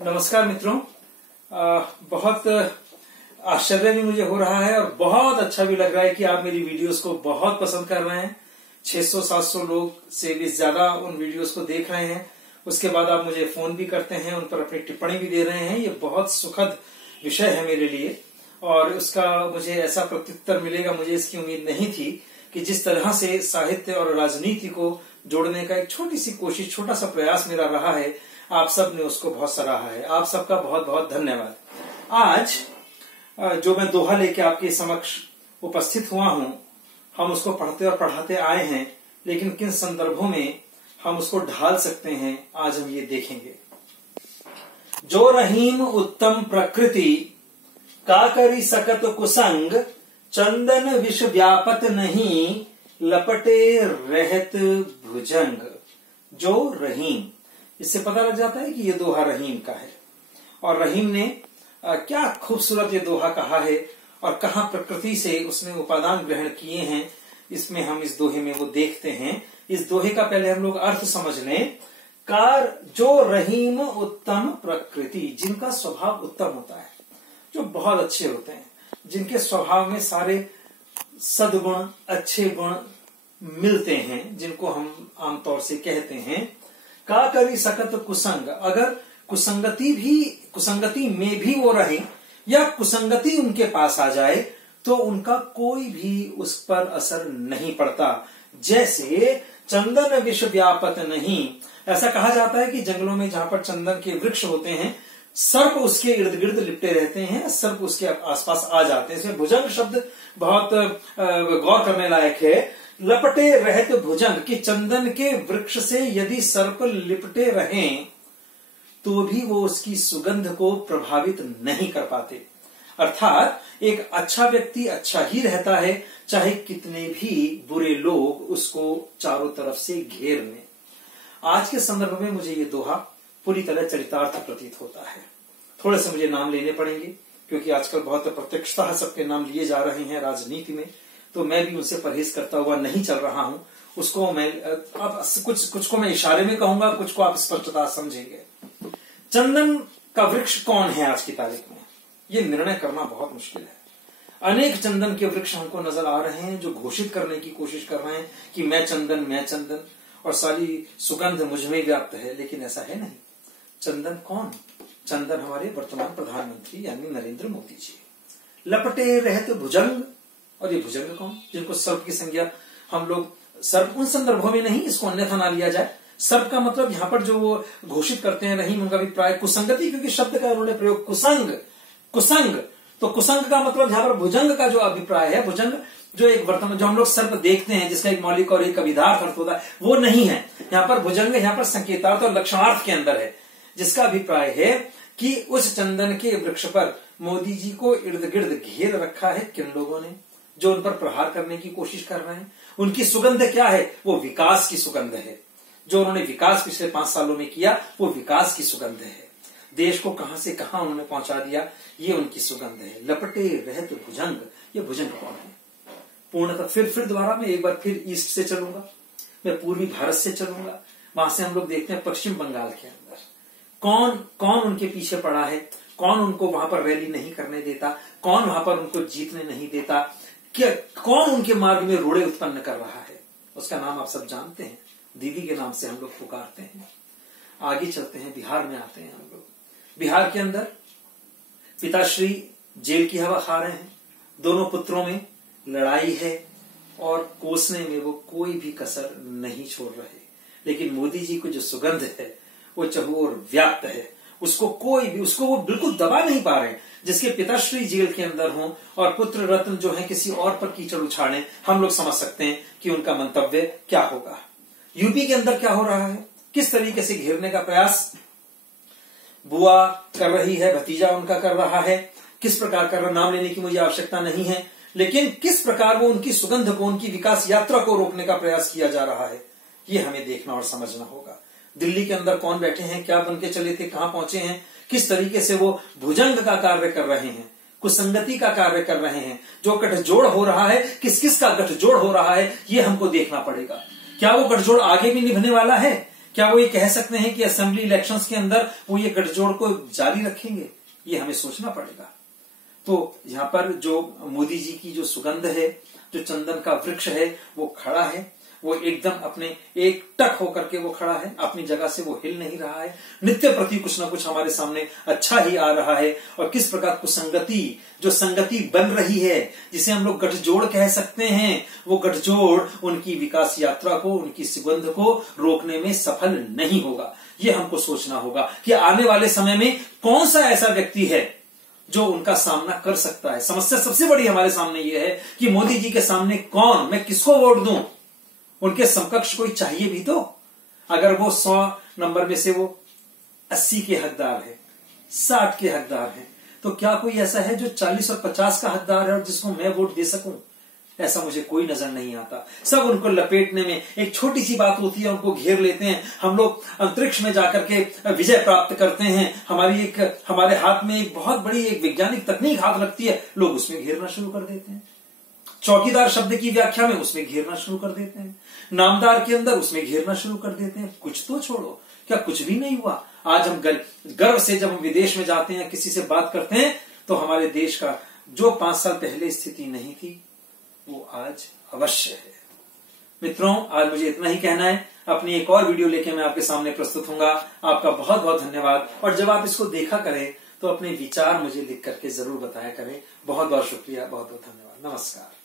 नमस्कार मित्रों। बहुत आश्चर्य भी मुझे हो रहा है और बहुत अच्छा भी लग रहा है कि आप मेरी वीडियोस को बहुत पसंद कर रहे हैं। 600-700 लोग से भी ज्यादा उन वीडियोस को देख रहे हैं। उसके बाद आप मुझे फोन भी करते हैं, उन पर अपनी टिप्पणी भी दे रहे हैं। ये बहुत सुखद विषय है मेरे लिए और उसका मुझे ऐसा प्रत्युत्तर मिलेगा, मुझे इसकी उम्मीद नहीं थी कि जिस तरह से साहित्य और राजनीति को जोड़ने का एक छोटी सी कोशिश, छोटा सा प्रयास मेरा रहा है, आप सब ने उसको बहुत सराहा है। आप सबका बहुत बहुत धन्यवाद। आज जो मैं दोहा लेके आपके समक्ष उपस्थित हुआ हूं, हम उसको पढ़ते और पढ़ाते आए हैं, लेकिन किन संदर्भों में हम उसको ढाल सकते हैं, आज हम ये देखेंगे। जो रहीम उत्तम प्रकृति, का करी सकत कुसंग, चंदन विष व्यापत नहीं, लपटे रहत भुजंग। जो रहीम, इससे पता लग जाता है कि ये दोहा रहीम का है। और रहीम ने क्या खूबसूरत ये दोहा कहा है और कहां प्रकृति से उसने उपादान ग्रहण किए हैं, इसमें हम इस दोहे में वो देखते हैं। इस दोहे का पहले हम लोग अर्थ समझ लें। कार जो रहीम उत्तम प्रकृति, जिनका स्वभाव उत्तम होता है, जो बहुत अच्छे होते हैं, जिनके स्वभाव में सारे सद्गुण, अच्छे गुण मिलते हैं, जिनको हम आमतौर से कहते हैं। का करी सकत कुसंग, अगर कुसंगति में भी वो रहे या कुसंगति उनके पास आ जाए तो उनका कोई भी उस पर असर नहीं पड़ता। जैसे चंदन विष व्यापत नहीं, ऐसा कहा जाता है कि जंगलों में जहां पर चंदन के वृक्ष होते हैं, सर्प उसके इर्द गिर्द लिपटे रहते हैं, सर्प उसके आसपास आ जाते हैं। इसमें भुजंग शब्द बहुत गौर करने लायक है। लपटे रहत भुजंग, कि चंदन के वृक्ष से यदि सर्प लिपटे रहें तो भी वो उसकी सुगंध को प्रभावित नहीं कर पाते। अर्थात एक अच्छा व्यक्ति अच्छा ही रहता है, चाहे कितने भी बुरे लोग उसको चारों तरफ से घेर लें। आज के संदर्भ में मुझे ये दोहा पूरी तरह चरितार्थ प्रतीत होता है। थोड़े से मुझे नाम लेने पड़ेंगे क्योंकि आजकल बहुत प्रत्यक्षतः सबके नाम लिए जा रहे हैं राजनीति में, तो मैं भी उनसे परहेज करता हुआ नहीं चल रहा हूं। उसको मैं अब कुछ को मैं इशारे में कहूंगा, कुछ को आप स्पष्टता समझेंगे। चंदन का वृक्ष कौन है आज की तारीख में, ये निर्णय करना बहुत मुश्किल है। अनेक चंदन के वृक्ष हमको नजर आ रहे हैं जो घोषित करने की कोशिश कर रहे हैं कि मैं चंदन और सारी सुगंध मुझ में व्याप्त है, लेकिन ऐसा है नहीं। चंदन कौन? चंदन हमारे वर्तमान प्रधानमंत्री यानी नरेंद्र मोदी जी। लपटे रहत भुजंग, और ये भुजंग कौन? जिनको सर्प की संज्ञा हम लोग, सर्प उन संदर्भों में नहीं, इसको अन्यथा ना लिया जाए। सर्प का मतलब यहाँ पर जो वो घोषित करते हैं रहीम, उनका अभिप्राय कुसंगति, क्योंकि शब्द का उन्होंने प्रयोग कुसंग, तो कुसंग का मतलब यहाँ पर भुजंग का जो अभिप्राय है, भुजंग जो एक वर्तमान जो हम लोग सर्प देखते हैं जिसका एक मौलिक और एक अभिधार्थ अर्थ होता है, वो नहीं है। यहाँ पर भुजंग यहाँ पर संकेतार्थ और लक्षणार्थ के अंदर है, जिसका अभिप्राय है कि उस चंदन के वृक्ष पर मोदी जी को इर्द गिर्द घेर रखा है किन लोगों ने, जो उन पर प्रहार करने की कोशिश कर रहे हैं। उनकी सुगंध क्या है? वो विकास की सुगंध है। जो उन्होंने विकास पिछले 5 सालों में किया, वो विकास की सुगंध है। देश को कहां से कहां उन्होंने पहुंचा दिया, ये उनकी सुगंध है। लपटे रहत भुजंग, ये भुजंग कौन है? पूर्णतः फिर दोबारा मैं एक बार फिर ईस्ट से चलूंगा, मैं पूर्वी भारत से चलूंगा। वहां से हम लोग देखते हैं पश्चिम बंगाल के अंदर कौन उनके पीछे पड़ा है, कौन उनको वहां पर रैली नहीं करने देता, कौन वहां पर उनको जीतने नहीं देता, कौन उनके मार्ग में रोड़े उत्पन्न कर रहा है। उसका नाम आप सब जानते हैं, दीदी के नाम से हम लोग पुकारते हैं। आगे चलते हैं, बिहार में आते हैं हम लोग। बिहार के अंदर पिताश्री जेल की हवा खा रहे हैं, दोनों पुत्रों में लड़ाई है और कोसने में वो कोई भी कसर नहीं छोड़ रहे। लेकिन मोदी जी को जो सुगंध है वो चहुओर व्याप्त है, उसको वो बिल्कुल दबा नहीं पा रहे। जिसके पिताश्री जेल के अंदर हों और पुत्र रत्न जो है किसी और पर कीचड़ उछाड़ें, हम लोग समझ सकते हैं कि उनका मंतव्य क्या होगा। यूपी के अंदर क्या हो रहा है, किस तरीके से घेरने का प्रयास बुआ कर रही है, भतीजा उनका कर रहा है, किस प्रकार का नाम लेने की मुझे आवश्यकता नहीं है, लेकिन किस प्रकार वो उनकी सुगंध को, उनकी विकास यात्रा को रोकने का प्रयास किया जा रहा है, ये हमें देखना और समझना होगा। दिल्ली के अंदर कौन बैठे हैं, क्या बन के चले थे, कहां पहुंचे हैं, किस तरीके से वो भुजंग का कार्य कर रहे हैं, कुसंगति का कार्य कर रहे हैं। जो गठजोड़ हो रहा है, किस किस का गठजोड़ हो रहा है, ये हमको देखना पड़ेगा। क्या वो गठजोड़ आगे भी निभने वाला है? क्या वो ये कह सकते हैं कि असेंबली इलेक्शंस के अंदर वो ये गठजोड़ को जारी रखेंगे? ये हमें सोचना पड़ेगा। तो यहाँ पर जो मोदी जी की जो सुगंध है, जो चंदन का वृक्ष है, वो खड़ा है, वो एकदम अपने एक टक होकर के वो खड़ा है, अपनी जगह से वो हिल नहीं रहा है। नित्य प्रति कुछ ना कुछ हमारे सामने अच्छा ही आ रहा है। और किस प्रकार कुसंगति, जो संगति बन रही है, जिसे हम लोग गठजोड़ कह सकते हैं, वो गठजोड़ उनकी विकास यात्रा को, उनकी सुगंध को रोकने में सफल नहीं होगा। ये हमको सोचना होगा कि आने वाले समय में कौन सा ऐसा व्यक्ति है जो उनका सामना कर सकता है। समस्या सबसे बड़ी हमारे सामने ये है कि मोदी जी के सामने कौन, मैं किसको वोट दूं? उनके समकक्ष कोई चाहिए भी तो। अगर वो 100 नंबर में से वो 80 के हकदार है, 60 के हकदार है, तो क्या कोई ऐसा है जो 40 और 50 का हकदार है और जिसको मैं वोट दे सकूं? ऐसा मुझे कोई नजर नहीं आता। सब उनको लपेटने में एक छोटी सी बात होती है, उनको घेर लेते हैं। हम लोग अंतरिक्ष में जाकर के विजय प्राप्त करते हैं। हमारे हाथ में एक बहुत बड़ी एक वैज्ञानिक तकनीक हाथ लगती है, लोग उसमें घेरना शुरू कर देते हैं। चौकीदार शब्द की व्याख्या में उसमें घेरना शुरू कर देते हैं। नामदार के अंदर उसमें घेरना शुरू कर देते हैं। कुछ तो छोड़ो, क्या कुछ भी नहीं हुआ? आज हम गर्व से जब हम विदेश में जाते हैं, किसी से बात करते हैं, तो हमारे देश का जो 5 साल पहले स्थिति नहीं थी, वो आज अवश्य है। मित्रों, आज मुझे इतना ही कहना है। अपनी एक और वीडियो लेके मैं आपके सामने प्रस्तुत होऊंगा। आपका बहुत बहुत धन्यवाद। और जब आप इसको देखा करें तो अपने विचार मुझे लिख करके जरूर बताया करें। बहुत बहुत शुक्रिया, बहुत बहुत धन्यवाद। नमस्कार।